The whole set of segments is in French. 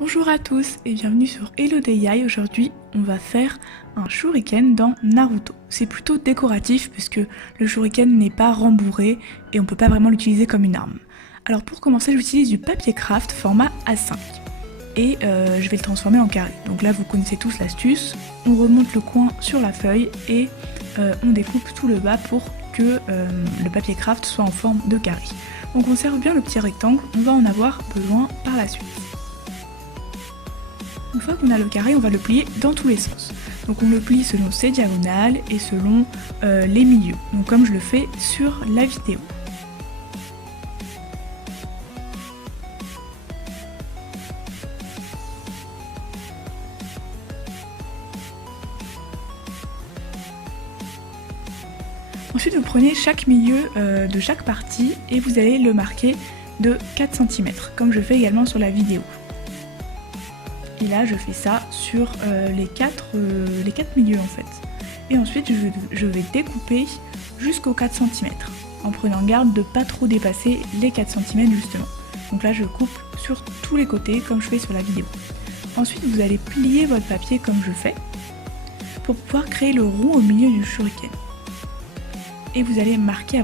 Bonjour à tous et bienvenue sur Hello Dayai. Aujourd'hui on va faire un shuriken dans Naruto. C'est plutôt décoratif puisque le shuriken n'est pas rembourré et on peut pas vraiment l'utiliser comme une arme. Alors pour commencer j'utilise du papier craft format A5 et je vais le transformer en carré. Donc là vous connaissez tous l'astuce, on remonte le coin sur la feuille et on découpe tout le bas pour que le papier craft soit en forme de carré. On conserve bien le petit rectangle, on va en avoir besoin par la suite. Une fois qu'on a le carré, on va le plier dans tous les sens. Donc on le plie selon ses diagonales et selon les milieux, donc comme je le fais sur la vidéo. Ensuite vous prenez chaque milieu de chaque partie et vous allez le marquer de 4 cm, comme je fais également sur la vidéo. Et là je fais ça sur les quatre milieux en fait. Et ensuite je vais découper jusqu'aux 4 cm, en prenant garde de ne pas trop dépasser les 4 cm justement. Donc là je coupe sur tous les côtés comme je fais sur la vidéo. Ensuite vous allez plier votre papier comme je fais, pour pouvoir créer le rond au milieu du shuriken. Et vous allez marquer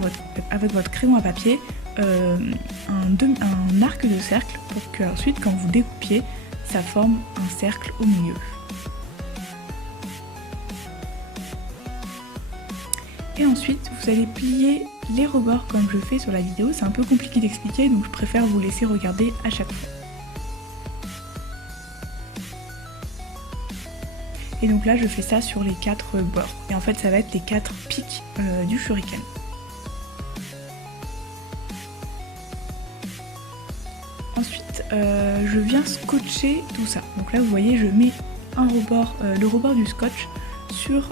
avec votre crayon à papier un arc de cercle pour que ensuite quand vous découpiez, ça forme un cercle au milieu. Et ensuite, vous allez plier les rebords comme je fais sur la vidéo. C'est un peu compliqué d'expliquer, donc je préfère vous laisser regarder à chaque fois. Et donc là, je fais ça sur les 4 bords. Et en fait, ça va être les 4 pics du shuriken. Ensuite, je viens scotcher tout ça. Donc là, vous voyez, je mets le rebord du scotch sur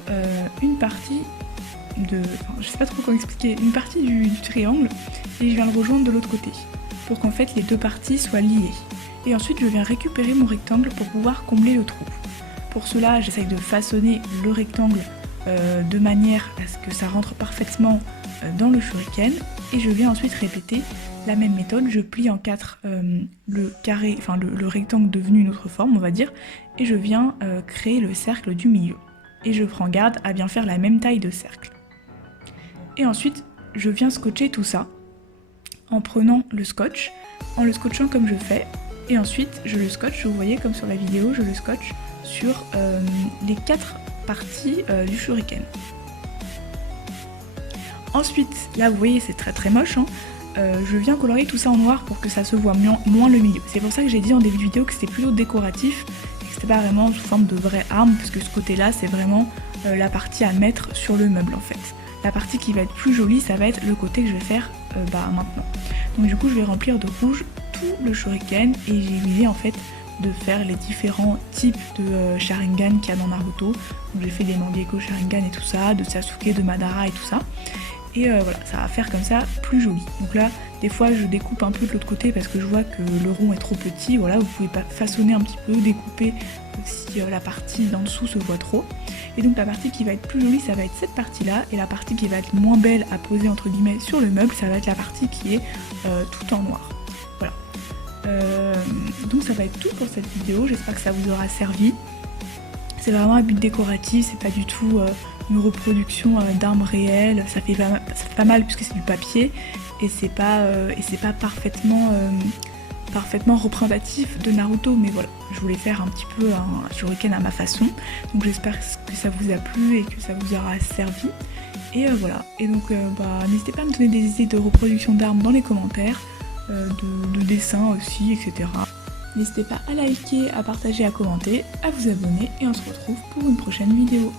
une partie je sais pas trop comment expliquer, une partie du triangle, et je viens le rejoindre de l'autre côté, pour qu'en fait les deux parties soient liées. Et ensuite, je viens récupérer mon rectangle pour pouvoir combler le trou. Pour cela, j'essaye de façonner le rectangle de manière à ce que ça rentre parfaitement dans le shuriken, et je viens ensuite répéter la même méthode. Je plie en 4 le rectangle devenu une autre forme on va dire, et je viens créer le cercle du milieu. Et je prends garde à bien faire la même taille de cercle. Et ensuite je viens scotcher tout ça en prenant le scotch, en le scotchant comme je fais, et ensuite je le scotche, vous voyez comme sur la vidéo, je le scotche sur les 4 parties du shuriken. Ensuite, là vous voyez c'est très moche, hein, je viens colorier tout ça en noir pour que ça se voit moins le milieu. C'est pour ça que j'ai dit en début de vidéo que c'était plutôt décoratif et que c'était pas vraiment sous forme de vraie arme, parce que ce côté là c'est vraiment la partie à mettre sur le meuble en fait. La partie qui va être plus jolie, ça va être le côté que je vais faire maintenant. Donc du coup je vais remplir de rouge tout le shuriken, et j'ai l'idée en fait de faire les différents types de Sharingan qu'il y a dans Naruto. Donc j'ai fait des Mangekyo Sharingan et tout ça, de Sasuke, de Madara et tout ça. Et voilà, ça va faire comme ça plus joli. Donc là, des fois je découpe un peu de l'autre côté parce que je vois que le rond est trop petit. Voilà, vous pouvez pas façonner un petit peu, découper si la partie d'en dessous se voit trop. Et donc la partie qui va être plus jolie, ça va être cette partie-là. Et la partie qui va être moins belle à poser entre guillemets sur le meuble, ça va être la partie qui est tout en noir. Voilà. Donc ça va être tout pour cette vidéo. J'espère que ça vous aura servi. C'est vraiment un but décoratif, c'est pas du tout une reproduction d'armes réelles. Ça fait pas mal puisque c'est du papier et c'est pas parfaitement représentatif de Naruto, mais voilà, je voulais faire un petit peu un shuriken à ma façon. Donc j'espère que ça vous a plu et que ça vous aura servi. Et voilà, et donc n'hésitez pas à me donner des idées de reproduction d'armes dans les commentaires, de dessins aussi, etc. N'hésitez pas à liker, à partager, à commenter, à vous abonner, et on se retrouve pour une prochaine vidéo.